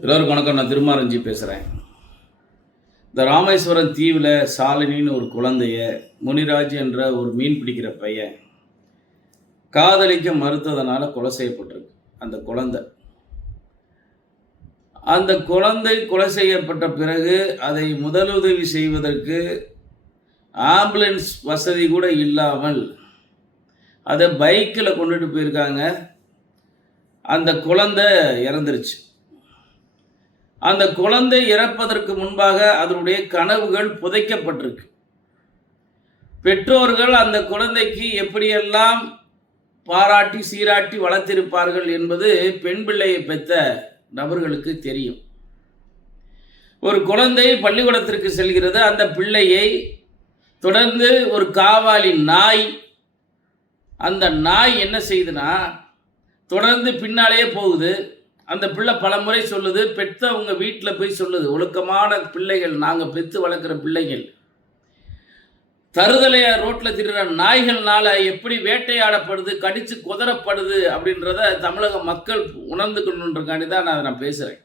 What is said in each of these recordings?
எல்லோருக்கும் வணக்கம். நான் திருமாரஞ்சி பேசுகிறேன் இந்த ராமேஸ்வரம் தீவில் சாலினின்னு ஒரு குழந்தைய முனிராஜ் என்ற ஒரு மீன் பிடிக்கிற பையன் காதலிக்க மறுத்ததனால கொலை செய்யப்பட்டிருக்கு. அந்த குழந்தை. அந்த குழந்தை கொலை செய்யப்பட்ட பிறகு அதை முதலுதவி செய்வதற்கு ஆம்புலன்ஸ் வசதி கூட இல்லாமல் அதை பைக்கில் கொண்டுட்டு போயிருக்காங்க. அந்த குழந்தை இறந்துருச்சு. அந்த குழந்தை இறப்பதற்கு முன்பாக அதனுடைய கனவுகள் புதைக்கப்பட்டிருக்கு. பெற்றோர்கள் அந்த குழந்தைக்கு எப்படியெல்லாம் பாராட்டி சீராட்டி வளர்த்திருப்பார்கள் என்பது பெண் பிள்ளையை பெற்ற நபர்களுக்கு தெரியும். ஒரு குழந்தை பள்ளிக்கூடத்திற்கு செல்கிறது. அந்த பிள்ளையை தொடர்ந்து ஒரு காவாலி நாய் அந்த நாய் என்ன செய்யுதுன்னா தொடர்ந்து பின்னாலேயே போகுது. அந்த பிள்ளை பலமுறை சொல்லுது பெற்றவங்க வீட்டில் போய் சொல்லுது ஒழுக்கமான பிள்ளைகள் நாங்கள் பெற்று வளர்க்குற பிள்ளைகள். தருதலையா ரோட்டில் திரிகிற நாய்கள்னால எப்படி வேட்டையாடப்படுது கடித்து குதறப்படுது அப்படின்றத தமிழக மக்கள் உணர்ந்துக்கணுன்றக்காண்டி தான் நான் நான் பேசுகிறேன்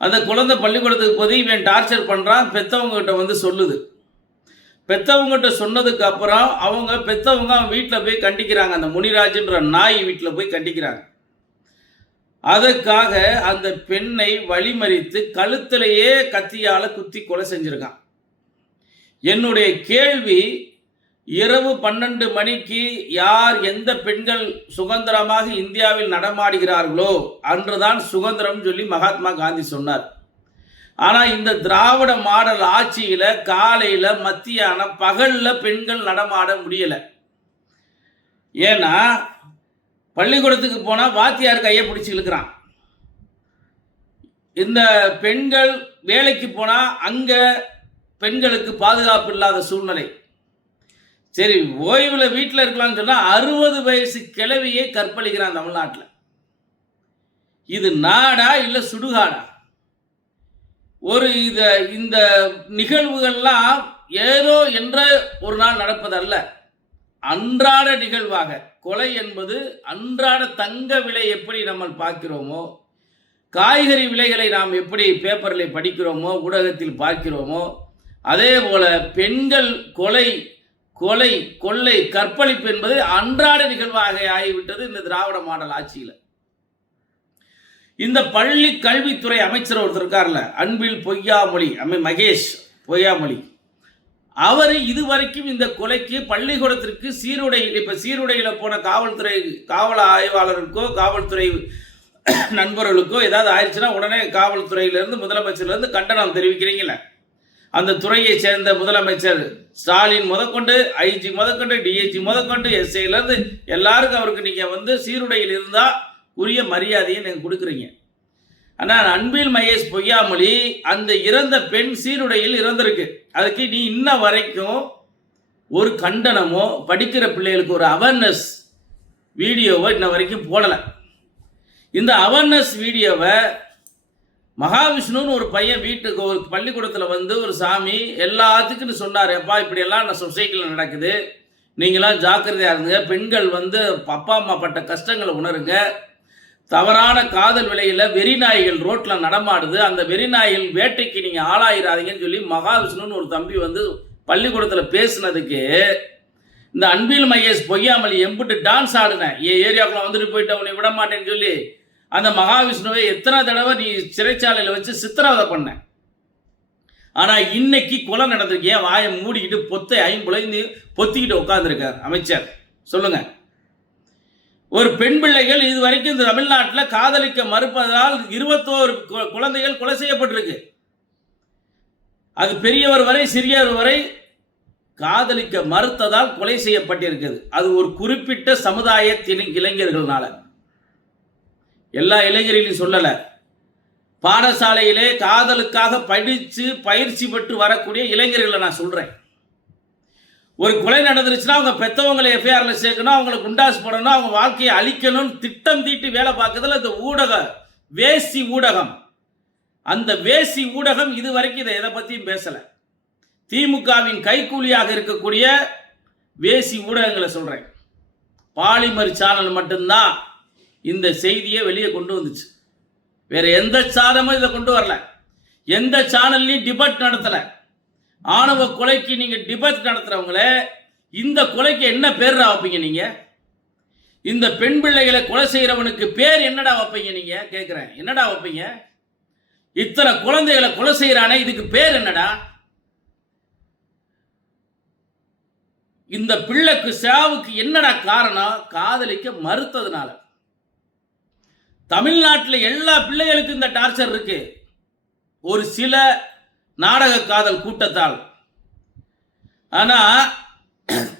அந்த குழந்தை பள்ளிக்கூடத்துக்கு போது இவன் டார்ச்சர் பண்ணுறான் பெற்றவங்ககிட்ட வந்து சொல்லுது. பெற்றவங்ககிட்ட சொன்னதுக்கு அப்புறம் அவங்க பெற்றவங்க அவன் வீட்டில் போய் கண்டிக்கிறாங்க. அந்த முனிராஜுன்ற நாய் வீட்டில் போய் கண்டிக்கிறாங்க. அதற்காக அந்த பெண்ணை வழிமறித்து கழுத்திலேயே கத்தியால் குத்தி கொலை செஞ்சிருக்கான். என்னுடைய கேள்வி இரவு பன்னெண்டு மணிக்கு யார் எந்த பெண்கள் சுதந்திரமாக இந்தியாவில் நடமாடுகிறார்களோ அன்றுதான் சுதந்திரம் சொல்லி மகாத்மா காந்தி சொன்னார். ஆனால் இந்த திராவிட மாடல் ஆட்சியில் காலையில் மத்தியானம் பகலில் பெண்கள் நடமாட முடியலை. ஏன்னா பள்ளிக்கூடத்துக்கு போனால் வாத்தியார் கையை பிடிச்சி இழுக்கிறான். இந்த பெண்கள் வேலைக்கு போனால் அங்கே பெண்களுக்கு பாதுகாப்பு இல்லாத சூழ்நிலை. சரி ஓய்வில் வீட்டில் இருக்கலாம்னு சொன்னால் அறுபது வயசு கிழவியை கற்பழிக்கிறான் தமிழ்நாட்டில். இது நாடா இல்லை சுடுகாடா? ஒரு இத இந்த நிகழ்வுகள்லாம் ஏதோ என்ற ஒரு நாள் நடப்பதல்ல. அன்றாட நிகழ்வாக. கொலை என்பது அன்றாட தங்க விலை எப்படி நம்ம பார்க்கிறோமோ காய்கறி விலைகளை நாம் எப்படி பேப்பரில் படிக்கிறோமோ ஊடகத்தில் பார்க்கிறோமோ அதே போல பெண்கள் கொலை கொலை கொள்ளை கற்பழிப்பு என்பது அன்றாட நிகழ்வாக ஆகிவிட்டது இந்த திராவிட மாடல் ஆட்சியில். இந்த பள்ளி கல்வித்துறை அமைச்சர் ஒருத்தர் இருக்கார்ல அன்பில் பொய்யாமொழி அமை மகேஷ் பொய்யாமொழி. அவர் இதுவரைக்கும் இந்த கொலைக்கு பள்ளிக்கூடத்திற்கு சீருடையில் இப்போ சீருடையில் போன காவல்துறை காவல் ஆய்வாளருக்கோ காவல்துறை நண்பர்களுக்கோ ஏதாவது ஆயிடுச்சுன்னா உடனே காவல்துறையிலேருந்து முதலமைச்சர்லேருந்து கண்டனம் தெரிவிக்கிறீங்களே அந்த துறையை சேர்ந்த முதலமைச்சர் ஸ்டாலின் முதற்கொண்டு ஐஜி முதற்கொண்டு டிஐஜி முதற்கொண்டு எஸ்ஐலேருந்து எல்லாருக்கும் அவருக்கு நீங்கள் வந்து சீருடையில் இருந்தால் உரிய மரியாதையை நீங்கள் கொடுக்குறீங்க. ஆனால் அன்பில் மகேஷ் பொய்யாமொழி அந்த இறந்த பெண் சீருடையில் இறந்திருக்கு. அதுக்கு நீ இன்ன வரைக்கும் ஒரு கண்டனமோ படிக்கிற பிள்ளைகளுக்கு ஒரு அவேர்னஸ் வீடியோவை இன்ன வரைக்கும் போடலை. இந்த அவேர்னஸ் வீடியோவை மகாவிஷ்ணுன்னு ஒரு பையன் வீட்டுக்கு ஒரு பள்ளிக்கூடத்தில் வந்து ஒரு சாமி எல்லாத்துக்குன்னு சொன்னார் எப்பா இப்படியெல்லாம் நான் சொசைட்டியில் நடக்குது. நீங்களாம் ஜாக்கிரதையாக இருங்க பெண்கள் வந்து அப்பா அம்மா பட்ட கஷ்டங்களை உணருங்க. தவறான காதல் விலையில் வெறி நாய்கள் ரோட்டில் நடமாடுது. அந்த வெறி நாய்கள் வேட்டைக்கு நீங்கள் ஆளாயிராதீங்கன்னு சொல்லி மகாவிஷ்ணுன்னு ஒரு தம்பி வந்து பள்ளிக்கூடத்தில் பேசுனதுக்கு இந்த அன்பில் மகேஷ் பொய்யாமலி எம்பிட்டு டான்ஸ் ஆடினேன். என் ஏரியாவுக்குள்ள வந்துட்டு போயிட்ட உன்னை விட மாட்டேன்னு சொல்லி. அந்த மகாவிஷ்ணுவை எத்தனை தடவை நீ சிறைச்சாலையில் வச்சு சித்திரவதை பண்ண? ஆனால் இன்னைக்கு கொலை நடந்திருக்கு. ஏன் வாயை மூடிக்கிட்டு பொத்தை ஐம்புலைந்து பொத்திக்கிட்டு உட்காந்துருக்கார் அமைச்சர். சொல்லுங்கள் ஒரு பெண் பிள்ளைகள் இது வரைக்கும் இந்த தமிழ்நாட்டில் காதலிக்க மறுப்பதால் இருபத்தோரு கு- குழந்தைகள் கொலை செய்யப்பட்டிருக்கு. அது பெரியவர் வரை சிறியவர் வரை காதலிக்க மறுத்ததால் கொலை செய்யப்பட்டிருக்குது அது ஒரு குறிப்பிட்ட சமுதாயத்தின் இளைஞர்களால எல்லா இளைஞர்களையும் சொல்லலை. பாடசாலையிலே காதலுக்காக படித்து பயிற்சி பெற்று வரக்கூடிய இளைஞர்களை நான் சொல்கிறேன் ஒரு கொலை நடந்துருச்சுன்னா அவங்க பெற்றவங்களை எஃப்ஐஆரில் சேர்க்கணும் அவங்களை குண்டாஸ் போடணும் அவங்க வாழ்க்கையை அழிக்கணும்னு திட்டம் தீட்டி வேலை பார்க்கறதுல இந்த ஊடக வேசி ஊடகம். அந்த வேசி ஊடகம் இது வரைக்கும் இதை எதை பற்றியும் பேசலை. திமுகவின் கைக்கூலியாக இருக்கக்கூடிய வேசி ஊடகங்களை சொல்கிறேன் பாலிமர் சேனல் மட்டும்தான் இந்த செய்தியை வெளியே கொண்டு வந்துச்சு. வேற எந்த சாதமும் இதை கொண்டு வரல. எந்த சேனல்லையும் டிபேட் நடத்தலை. ஆணவ கொலைக்கு நீங்க டிபேட் நடத்துறவங்கள இந்த கொலைக்கு என்ன பேர் வைப்பீங்க நீங்க? இந்த பெண் பிள்ளைகளை கொலை செய்யறவனுக்கு பேர் என்னடா வைப்பீங்க நீங்க? கேட்குறேன் என்னடா வைப்பீங்க? இத்தனை குழந்தைகளை கொலை செய்யறானே இதுக்கு பேர் என்னடா? இந்த பிள்ளைக்கு சாவுக்கு என்னடா காரணம்? காதலிக்க மறுத்ததுனால. தமிழ்நாட்டில் எல்லா பிள்ளைகளுக்கும் இந்த டார்ச்சர் இருக்கு. ஒரு சில நாடக காதல் கூட்டத்தால். ஆனா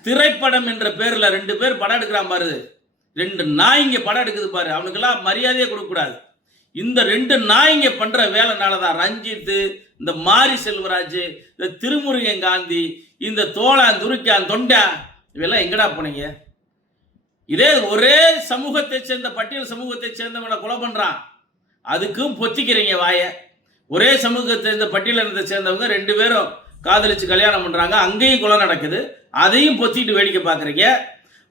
திரைப்படம் என்ற பேர்ல ரெண்டு பேர் படம் எடுக்கிறான் பாரு. ரெண்டு நாய்ங்க படம் எடுக்குது பாரு. அவனுக்கெல்லாம் மரியாதையே கொடுக்கக்கூடாது. இந்த ரெண்டு நாய்ங்க பண்ற வேலைனால தான் ரஞ்சித்து இந்த மாரி செல்வராஜ் இந்த திருமுருகன் காந்தி இந்த தோளான் துருக்கான் தொண்டா இவெல்லாம் எங்கடா போனீங்க? இதே ஒரே சமூகத்தை சேர்ந்த பட்டியல் சமூகத்தை சேர்ந்தவனை கொலை பண்றான். அதுக்கும் பொத்திக்கிறீங்க வாயை. ஒரே சமூகத்தை சேர்ந்த பட்டியலினத்தை சேர்ந்தவங்க ரெண்டு பேரும் காதலிச்சு கல்யாணம் பண்றாங்க. அங்கேயும் குலம் நடக்குது. அதையும் பொத்திட்டு வேடிக்கை பார்க்குறீங்க.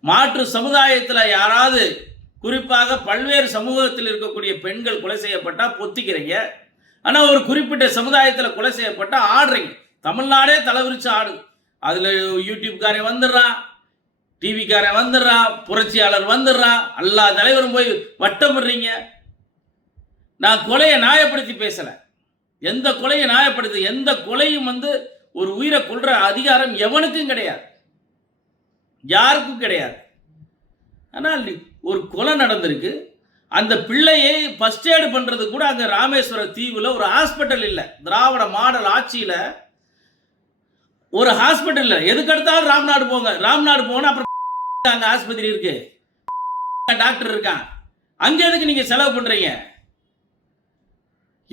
மாற்று சமுதாயத்தில் யாராவது குறிப்பாக பல்வேறு சமூகத்தில் இருக்கக்கூடிய பெண்கள் கொலை செய்யப்பட்டா பொத்திக்கிறீங்க. ஆனால் ஒரு குறிப்பிட்ட சமுதாயத்தில் கொலை செய்யப்பட்டா ஆடுறீங்க. தமிழ்நாடே தலைவிரிச்சு ஆடுது அதில் யூடியூப்காரன் வந்துடுறான் டிவிக்காரன் வந்துடுறான் புரட்சியாளர் வந்துடுறான் எல்லா தலைவரும் போய் வட்டமிடுறீங்க நான் கொலையை நியாயப்படுத்தி பேசலை. எந்த கொலையை நியாயப்படுத்து எந்த கொலையும் வந்து ஒரு உயிரை கொள்ற அதிகாரம் எவனுக்கும் கிடையாது. யாருக்கும் கிடையாது. ஆனால் ஒரு கொலை நடந்திருக்கு. அந்த பிள்ளையை ஃபர்ஸ்ட் எய்டு பண்ணுறது கூட அங்கே ராமேஸ்வர தீவில் ஒரு ஹாஸ்பிட்டல் இல்லை. திராவிட மாடல் ஆட்சியில் ஒரு ஹாஸ்பிட்டல் இல்லை. எதுக்கு எடுத்தாலும் ராம்நாடு போங்க. ராம்நாடு போனால் அப்புறம் அங்கே ஆஸ்பத்திரி இருக்கு. டாக்டர் இருக்கான். அங்கே எதுக்கு நீங்கள் செலவு பண்ணுறீங்க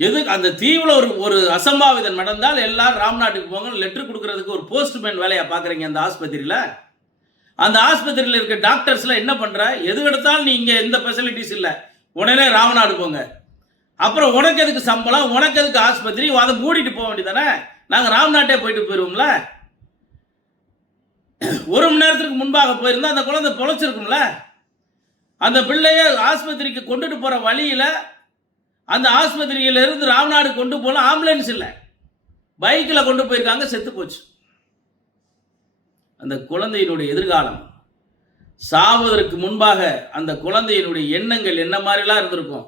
எது அந்த தீவில் ஒரு ஒரு அசம்பாவிதம் நடந்தால் எல்லாரும் ராம்நாட்டுக்கு போங்க லெட்டர் கொடுக்கறதுக்கு ஒரு போஸ்ட்மேன் வேலையை பார்க்குறீங்க அந்த ஆஸ்பத்திரியில். அந்த ஆஸ்பத்திரியில் இருக்க டாக்டர்ஸ்லாம் என்ன பண்ணுற எது எடுத்தாலும் நீங்கள் எந்த ஃபெசிலிட்டிஸ் இல்லை. உடனே ராமநாடு போங்க. அப்புறம் உனக்கு எதுக்கு சம்பளம்? உனக்கு எதுக்கு ஆஸ்பத்திரி? அதை மூடிட்டு போக வேண்டியதானே? நாங்கள் ராம்நாட்டே போயிட்டு போயிடுவோம்ல ஒரு மணி நேரத்துக்கு முன்பாக போயிருந்தா அந்த குழந்தை பொழைச்சிருக்கும்ல. அந்த பிள்ளைய ஆஸ்பத்திரிக்கு கொண்டுட்டு போகிற வழியில் அந்த ஆஸ்பத்திரியில இருந்து ராம்நாடு கொண்டு போகல ஆம்புலன்ஸ் இல்லை. பைக்கில் கொண்டு போயிருக்காங்க செத்து போச்சு. அந்த குழந்தையினுடைய எதிர்காலம். சாவதற்கு முன்பாக அந்த குழந்தையினுடைய எண்ணங்கள் என்ன மாதிரிலாம் இருந்திருக்கும்?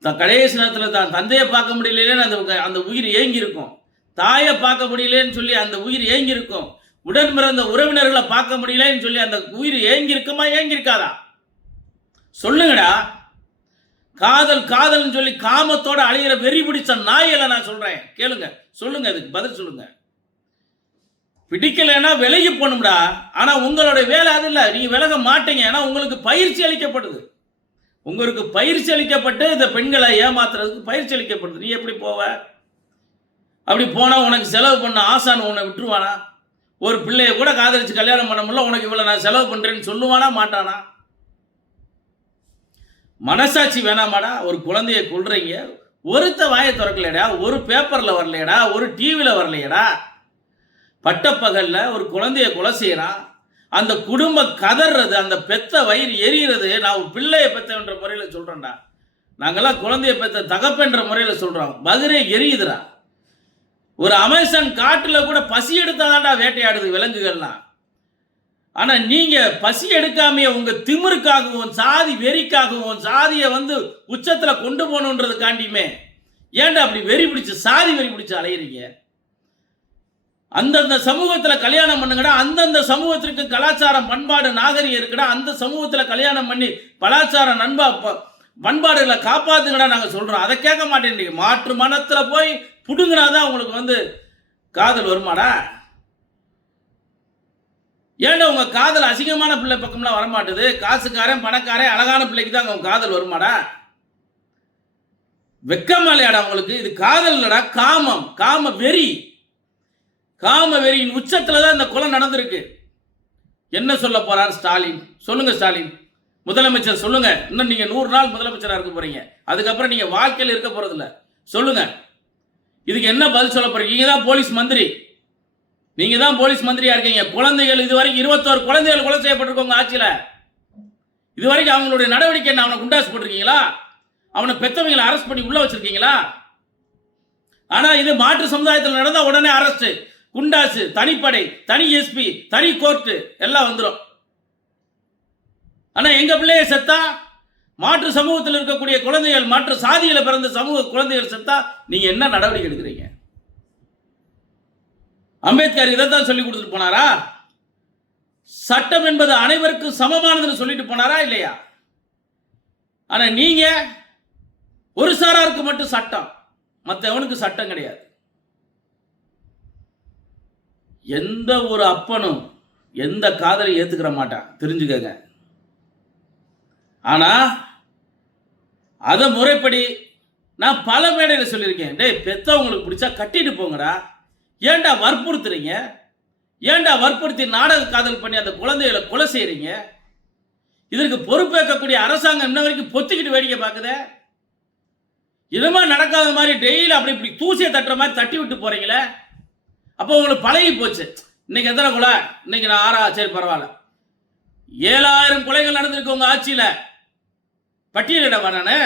த கடைசி நேரத்தில் தான் தந்தையை பார்க்க முடியலன்னு அந்த அந்த உயிர் ஏங்கியிருக்கும். தாயை பார்க்க முடியலன்னு சொல்லி அந்த உயிர் ஏங்கியிருக்கும். உடன் பிறந்த உறவினர்களை பார்க்க முடியலன்னு சொல்லி அந்த உயிர் ஏங்கியிருக்குமா ஏங்கியிருக்காதா? சொல்லுங்கடா. காதல் காதல்னு சொல்லி காமத்தோட அழியிற வெறி பிடிச்ச நாயில நான் சொல்றேன். கேளுங்க. சொல்லுங்க அதுக்கு பதில் சொல்லுங்க. பிடிக்கலைன்னா விலகி போகணும்டா. ஆனா உங்களோட வேலை அது இல்லை. நீங்க விலக மாட்டீங்க. ஏன்னா உங்களுக்கு பயிற்சி அளிக்கப்படுது. உங்களுக்கு பயிற்சி அளிக்கப்பட்டு இந்த பெண்களை ஏமாத்துறதுக்கு பயிற்சி அளிக்கப்படுது. நீ எப்படி போவ? அப்படி போனா உனக்கு செலவு பண்ண ஆசான் உன்னை விட்டுருவானா? ஒரு பிள்ளைய கூட காதலிச்சு கல்யாணம் பண்ண முடியல. உனக்கு இவ்வளவு நான் செலவு பண்றேன்னு சொல்லுவானா மாட்டானா? மனசாட்சி வேணாமாடா ஒரு குழந்தைய கொள்றீங்க ஒருத்த வாயை திறக்கலையடா ஒரு பேப்பரில் வரலையடா ஒரு டிவியில் வரலையடா. பட்டப்பகலில் ஒரு குழந்தைய கொலை செய்கிறான் அந்த குடும்பம் கதறது அந்த பெத்த வயிறு எரியிறது நான் ஒரு பெத்தன்ற முறையில் சொல்கிறேன்டா நாங்கள்லாம் குழந்தைய பெத்த தகப்பென்ற முறையில் சொல்கிறோம் பகிரே எரியுதுடா. ஒரு அமேசான் காட்டில் கூட பசி எடுத்தாதான்டா வேட்டையாடுது விலங்குகள்லாம். ஆனால் நீங்கள் பசி எடுக்காமையே உங்கள் திமிருக்காகவும் சாதி வெறிக்காகவும் சாதியை வந்து உச்சத்தில் கொண்டு போகணுன்றதுக்காண்டியுமே ஏன்டா அப்படி வெறி பிடிச்சி சாதி வெறி பிடிச்சி அலையிறீங்க? அந்தந்த சமூகத்தில் கல்யாணம் பண்ணுங்கடா அந்தந்த சமூகத்திற்கு கலாச்சாரம் பண்பாடு நாகரிகம் இருக்குடா அந்த சமூகத்தில் கல்யாணம் பண்ணி கலாச்சார நண்பா ப- பண்பாடுகளை காப்பாத்துங்கடா நாங்கள் சொல்கிறோம் அதை கேட்க மாட்டேன்றீங்க மாற்று மனத்தில் போய் புடுங்கினா தான் உங்களுக்கு வந்து காதல் வருமாடா? ஏன்டா உங்கள் காதல் அசிங்கமான பிள்ளை பக்கம்லாம் வரமாட்டுது? காசுக்காரன் பணக்காரன் அழகான பிள்ளைக்கு தான் உங்கள் காதல் வருமாடா? வெக்கமா இல்லையாடா உங்களுக்கு? இது காதல் இல்லடா காமம். காம வெறி. காம வெறியின் உச்சத்தில் தான் இந்த குலம் நடந்திருக்கு. என்ன சொல்ல போறார் ஸ்டாலின்? சொல்லுங்க ஸ்டாலின். முதலமைச்சர் சொல்லுங்க. இன்னும் நீங்க நூறு நாள் முதலமைச்சராக இருக்க போறீங்க. அதுக்கப்புறம் நீங்க வாழ்க்கையில் இருக்க போறதில்ல. சொல்லுங்க. இதுக்கு என்ன பதில் சொல்ல போறீங்க? நீங்க தான் போலீஸ் மந்திரி. நீங்க தான் போலீஸ் மந்திரியா இருக்கீங்க. குழந்தைகள் இதுவரைக்கும் இருபத்தோரு குழந்தைகள் கொலை செய்யப்பட்டிருக்கோங்க ஆட்சியில. இதுவரைக்கும் அவங்களுடைய நடவடிக்கை என்ன? அவனை குண்டாசு போட்டிருக்கீங்களா? அவனை பெத்தவங்களை அரெஸ்ட் பண்ணி உள்ள வச்சிருக்கீங்களா? ஆனா இது மாற்று சமுதாயத்தில் நடந்தா உடனே அரெஸ்ட் குண்டாசு தனிப்படை தனி எஸ்பி தனி கோர்ட்டு எல்லாம் வந்துடும் ஆனா எங்க பிள்ளைய செத்தா? மாற்று சமூகத்தில் இருக்கக்கூடிய குழந்தைகள் மாற்று சாதியில் பிறந்த சமூக குழந்தைகள் செத்தா நீங்க என்ன நடவடிக்கை எடுக்கிறீங்க? அம்பேத்கர் தான் சொல்லி கொடுத்துட்டு போனாரா? சட்டம் என்பது அனைவருக்கும் சமமானதுன்னு சொல்லிட்டு போனாரா இல்லையா? ஆனா நீங்க ஒரு சாராருக்கு மட்டும் சட்டம் மற்றவனுக்கு சட்டம் கிடையாது. எந்த ஒரு அப்பனும் எந்த காதலை ஏத்துக்கிற மாட்டான் தெரிஞ்சுக்கங்க. ஆனா அதை முறைப்படி நான் பல மேடையில் சொல்லியிருக்கேன். டேய் பெத்தவங்களுக்கு பிடிச்சா கட்டிட்டு போங்கடா. ஏன்டா வற்புறுத்துறீங்க? ஏன்டா வற்புறுத்தி நாடக காதல் பண்ணி அந்த குழந்தைகளை கொலை செய்கிறீங்க இதற்கு பொறுப்பேற்கக்கூடிய அரசாங்கம் இன்ன வரைக்கும் பொத்திக்கிட்டு வேடிக்கை பார்க்குதே? இதுமா நடக்காத மாதிரி டெய்லி அப்படி இப்படி தூசியை தட்டுற மாதிரி தட்டி விட்டு போறீங்களே? அப்போ உங்களுக்கு பழகி போச்சு. இன்னைக்கு எத்தனை கொலை? இன்னைக்கு நான் ஆறா சரி பரவாயில்ல. ஏழாயிரம் கொலைகள் நடந்திருக்கு உங்க ஆட்சியில. பட்டியலிடவா நானு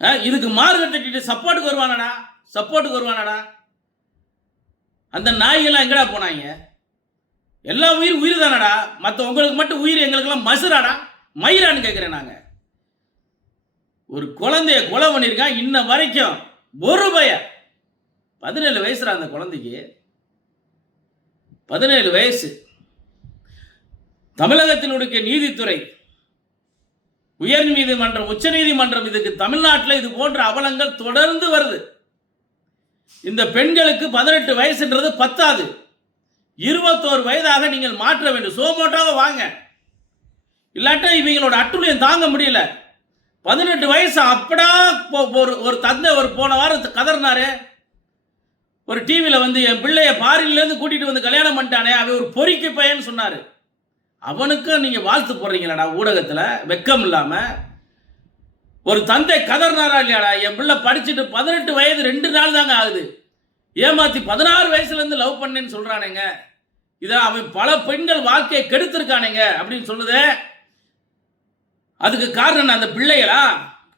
ஆ, இதுக்கு மார்க்கெட் தட்டிட்டு சப்போர்ட்டுக்கு வருவானடா? சப்போர்ட்டுக்கு வருவானாடா? அந்த நாய்கள்லாம் எங்கடா போனாங்க? எல்லா உயிர் உயிர் தானடா மற்ற உங்களுக்கு மட்டும் உயிர் எங்களுக்கெல்லாம் மசுராடா? மயிரான்னு கேட்குறேன் நாங்கள் ஒரு குழந்தைய கொலை பண்ணியிருக்கான் இன்ன வரைக்கும். ஒரு பய. பதினேழு வயசுல அந்த குழந்தைக்கு. பதினேழு வயசு. தமிழகத்தினுடைய நீதித்துறை உயர் நீதிமன்றம் உச்ச நீதிமன்றம் இதுக்கு தமிழ்நாட்டில் இது போன்ற அவலங்கள் தொடர்ந்து வருது. இந்த பெண்களுக்கு பதினெட்டு வயசுன்றது பத்தாது. இருபத்தோரு வயதாக நீங்கள் மாற்ற வேண்டும். சோமோட்டாக வாங்க. இல்லாட்டா இவங்களோட அட்டுழியம் தாங்க முடியல. பதினெட்டு வயசு அப்படா போ- ஒரு ஒரு தந்தை ஒரு போன வாரம் கதறினாரு. ஒரு டிவியில் வந்து என் பிள்ளைய பாரிலேருந்து கூட்டிகிட்டு வந்து கல்யாணம் பண்ணிட்டானே. அவன் ஒரு பொறிக்கு பையன்னு சொன்னார். அவனுக்கும் நீங்கள் வாழ்த்து போடுறீங்களாடா ஊடகத்தில்? வெக்கம் இல்லாமல் ஒரு தந்தை கதறினாரா இல்லையாடா என் பிள்ளை படிச்சுட்டு பதினெட்டு வயது ரெண்டு நாள் தாங்க ஆகுது. ஏமாத்தி பதினாறு வயசுலேருந்து லவ் பண்ணேன்னு சொல்கிறானுங்க இதை அவன் பல பெண்கள் வாழ்க்கையை கெடுத்திருக்கானுங்க அப்படின்னு சொல்லுதே. அதுக்கு காரணம் என்ன? அந்த பிள்ளைகளா?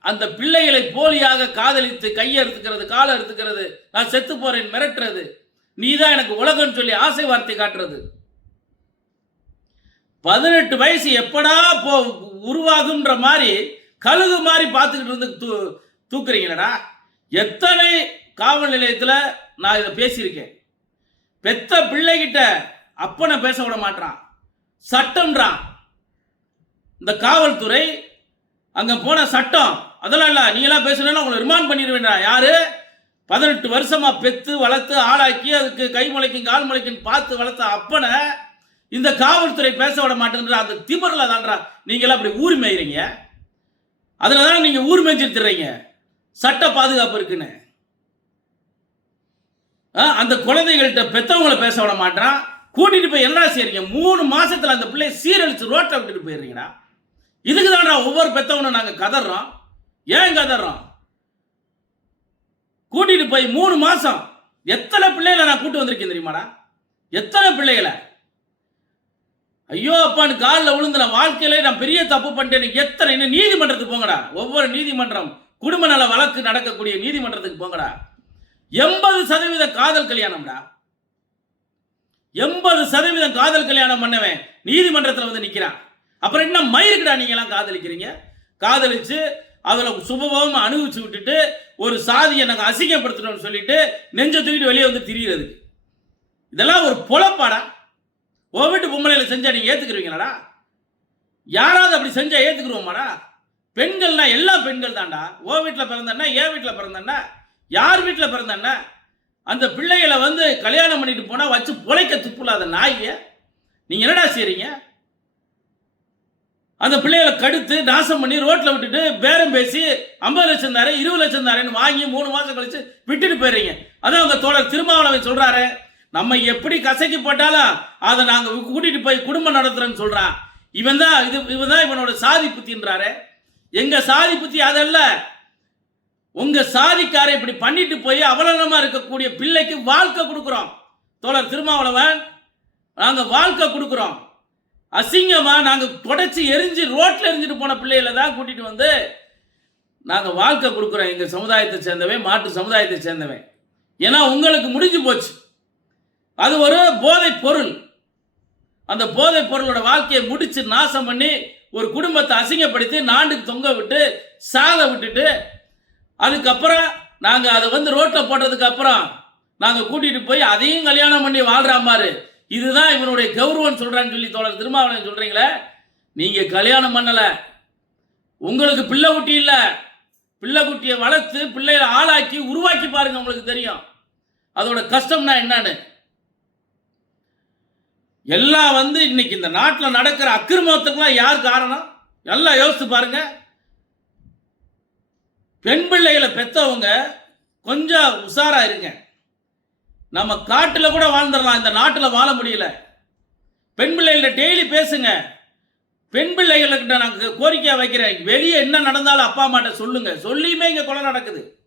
அந்த பிள்ளைகளை போலியாக காதலித்து கையை அறுத்துக்கிறது காலை அறுத்துக்கிறது நான் செத்து போறேன் மிரட்டுறது. நீ தான் எனக்கு உலகம்னு சொல்லி ஆசை வார்த்தை காட்டுறது. பதினெட்டு வயசு எப்படா போ உருவாகுன்ற மாதிரி கழுகு மாதிரி பார்த்துக்கிட்டு இருந்து தூ தூக்குறீங்களடா. எத்தனை காவல் நிலையத்தில் நான் இதை பேசியிருக்கேன். பெத்த பிள்ளைகிட்ட அப்பனை பேச விட மாட்டான் சட்டம்ன்றான். இந்த காவல்துறை அங்கே போன சட்டம் அதெல்லாம் இல்லை நீங்களாம் பேசணும்னா உங்களை ரிமாண்ட் பண்ணிடுவேண்டா யாரு? பதினெட்டு வருஷமா பெத்து வளர்த்து ஆளாக்கி அதுக்கு கை முளைக்கும் கால் முளைக்கும் பார்த்து வளர்த்த அப்பனை இந்த காவல்துறை பேச விட மாட்டேன்ற அந்த திமிரில் தான்றா நீங்களாம் அப்படி ஊறி மேயிறீங்க. அதில் தான் நீங்கள் ஊர் மேய்ச்சிருத்துறீங்க சட்ட பாதுகாப்பு இருக்குன்னு. ஆ, அந்த குழந்தைகள்கிட்ட பெற்றவங்கள பேச விட மாட்டான் கூட்டிட்டு போய் என்ன செய்றீங்க? மூணு மாசத்துல அந்த பிள்ளைய சீரழிச்சு ரோட்டில் விட்டுட்டு போயிடுறீங்கடா. இதுக்கு தான்டா ஒவ்வொரு பெத்தவனும் நாங்கள் கதறோம் ஏன் கதறோம் கூட்டிட்டு போய் மூணு மாசம். எத்தனை பிள்ளைகளை நான் கூட்டு வந்திருக்கேன் தெரியுமாடா? எத்தனை பிள்ளைகளை? ஐயோ அப்பான்னு காலில் விழுந்து நான் வாழ்க்கையில நான் பெரிய தப்பு பண்ணிட்டேன். எத்தனை இன்னும் நீதிமன்றத்துக்கு போங்கடா. ஒவ்வொரு நீதிமன்றம் குடும்ப நல வழக்கு நடக்கக்கூடிய நீதிமன்றத்துக்கு போங்கடா. எண்பது சதவீத காதல் கல்யாணம்டா. எண்பது சதவீதம் காதல் கல்யாணம் பண்ணவன் நீதிமன்றத்தில் வந்து நிற்கிறான் அப்புறம் என்ன மயிருக்குடா நீங்களாம் காதலிக்கிறீங்க? காதலிச்சு அதில் சுபபமாக அனுபவிச்சு விட்டுட்டு ஒரு சாதியை நாங்கள் அசிங்கப்படுத்தணும்னு சொல்லிட்டு நெஞ்ச தூக்கிட்டு வெளியே வந்து திரியிறதுக்கு. இதெல்லாம் ஒரு பொழப்பாடா. ஓ வீட்டு பொம்பளையில செஞ்சா நீங்கள் ஏத்துக்கிறீங்களாடா யாராவது அப்படி செஞ்சா ஏத்துக்குருவோமாடா? பெண்கள்னா எல்லா பெண்கள் தான்டா. ஓ வீட்டில் பிறந்தண்ணா ஏன் வீட்டில் பிறந்தண்ணா யார் வீட்டில் பிறந்தண்ணா? அந்த பிள்ளைகளை வந்து கல்யாணம் பண்ணிட்டு போனால் வச்சு பொழைக்க துப்புலாத நாயை. நீங்கள் என்னடா செய்கிறீங்க அந்த பிள்ளைகளை கடுத்து நாசம் பண்ணி ரோட்டில் விட்டுட்டு பேரம் பேசி ஐம்பது லட்சம் தாரேன் இருபது லட்சம் தாரேன்னு வாங்கி மூணு மாதம் கழிச்சு விட்டுட்டு போயிடுறீங்க. அதான் உங்கள் தோழர் திருமாவளவன் சொல்கிறாரு நம்ம எப்படி கசக்கி போட்டாலும் அதை நாங்கள் கூட்டிட்டு போய் குடும்பம் நடத்துகிறேன்னு சொல்றான் இவன் தான் இது இவன் தான் இவனோட சாதி புத்தின்றாரு. எங்க சாதி புத்தி அதல்ல. உங்க சாதிக்காரை இப்படி பண்ணிட்டு போய் அவலனமா இருக்கக்கூடிய பிள்ளைக்கு வாழ்க்கை கொடுக்குறோம். தோழர் திருமாவளவன் நாங்க வாழ்க்கை கொடுக்குறோம். அசிங்கமா நாங்க தொடச்சி எரிஞ்சு ரோட்ல எரிஞ்சிட்டு போன பிள்ளைகளை தான் கூட்டிட்டு வந்து நாங்க வாழ்க்கை கொடுக்குறோம். எங்க சமுதாயத்தை சேர்ந்தவன் மாட்டு சமுதாயத்தை சேர்ந்தவன். ஏன்னா உங்களுக்கு முடிஞ்சு போச்சு. அது ஒரு போதை பொருள். அந்த போதை பொருளோட வாழ்க்கையை முடிச்சு நாசம் பண்ணி ஒரு குடும்பத்தை அசிங்கப்படுத்தி நாண்டுக்கு தொங்க விட்டு சாக விட்டுட்டு அதுக்கப்புறம் நாங்கள் அதை வந்து ரோட்டில் போட்டதுக்கு அப்புறம் நாங்கள் கூட்டிகிட்டு போய் அதையும் கல்யாணம் பண்ணி வாழ்கிற மாதிரி இதுதான் இவனுடைய கௌரவம் சொல்கிறான்னு சொல்லி தோழர் திருமாவளவன் சொல்கிறீங்களே நீங்கள் கல்யாணம் பண்ணலை. உங்களுக்கு பிள்ளை குட்டி இல்லை. பிள்ளை குட்டியை வளர்த்து பிள்ளைகளை ஆளாக்கி உருவாக்கி பாருங்க உங்களுக்கு தெரியும். அதோட கஷ்டம்னா என்னன்னு? எல்லாம் வந்து இன்னைக்கு இந்த நாட்டில் நடக்கிற அக்கிரமத்துக்குலாம் யார் காரணம்? நல்லா யோசித்து பாருங்க. பெண் பிள்ளைகளை பெற்றவங்க கொஞ்சம் உஷாராக இருங்க. நம்ம காட்டில் கூட வாழ்ந்துடலாம் இந்த நாட்டில் வாழ முடியல. பெண் பிள்ளைகள டெய்லி பேசுங்க. பெண் பிள்ளைகளுக்கிட்ட நான் கோரிக்கையா வைக்கிறேன். வெளியே என்ன நடந்தாலும் அப்பா அம்மாட்ட சொல்லுங்க. சொல்லியுமே இங்கே கொலை நடக்குது.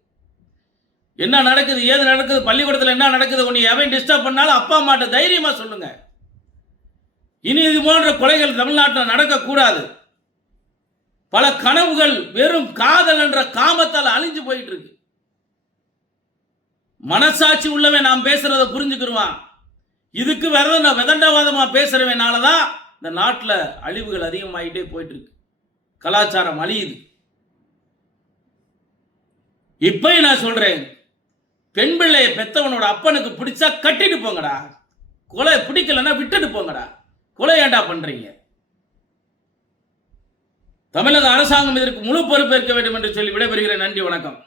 என்ன நடக்குது ஏது நடக்குது பள்ளிக்கூடத்தில் என்ன நடக்குது உன்னை எவன் டிஸ்டர்ப் பண்ணாலும் அப்பா அம்மாட்ட தைரியமாக சொல்லுங்கள் இனி இது போன்ற கொலைகள் தமிழ்நாட்டில் நடக்கக்கூடாது. பல கனவுகள் வெறும் காதல் என்ற காமத்தால் அழிஞ்சு போயிட்டு இருக்கு மனசாட்சி உள்ளவன் நாம் பேசுறத புரிஞ்சுக்கிருவான். இதுக்கு விரத விதண்டவாதமா பேசுறவனால தான் இந்த நாட்டில் அழிவுகள் அதிகமாகிட்டே போயிட்டு இருக்கு கலாச்சாரம் அழியுது. இப்பயும் நான் சொல்றேன் பெண் பிள்ளையை பெத்தவனோட அப்பனுக்கு பிடிச்சா கட்டிட்டு போங்கடா. கொலை பிடிக்கலன்னா விட்டுட்டு போங்கடா. கொலை ஏண்டா பண்றீங்க? தமிழக அரசாங்கம் இதற்கு முழு பொறுப்பேற்க வேண்டும் என்று சொல்லி விடைபெறுகிறேன். நன்றி வணக்கம்.